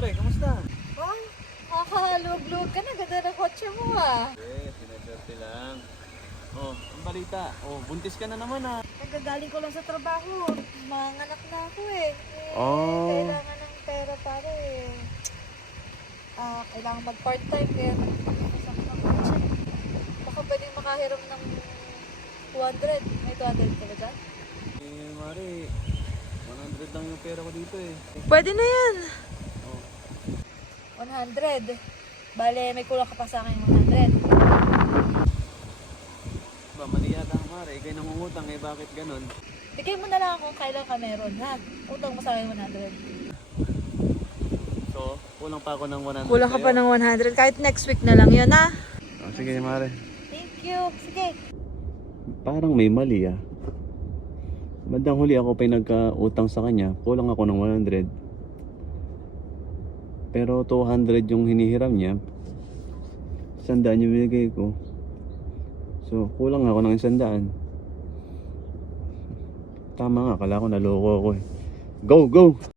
Mare, kamusta? Oh, nakakalug-lug ka na. Ganda ng kotse mo ah. Sinaserte lang. Oh, ang balita. Oh, buntis ka na naman ah. Nagagaling ko lang sa trabaho. Manganak na ako eh. Kailangan ng pera para eh. Kailangan mag-part-time kaya nagpapasak ng kotse. Baka pwedeng makahiram ng 200. May 200 ka ba dyan? Mare, 100 lang yung pera ko dito eh. Pwede na yan. Oh, 100. Bale, may kulang ka pa sa akin 100. ba, mali yata ang Mare. Ikay nangungutang eh, bakit ganon? Bigay mo na lang kung kailan ka meron, ha? Utang mo sa akin 100. So, kulang pa ako ng 100 Kulang ka sa'yo. pa ng 100. Kahit next week na lang yun, ha? Oh, sige, Mare. Thank you. Sige. Parang may mali ah. Bandang huli ako pa nagka-utang sa kanya, kulang ako ng 100. Pero 200 yung hinihiram niya. 100 yung binigay ko. So, kulang ako ng 100. Tama nga, akala ko naloko ako eh. Go, go!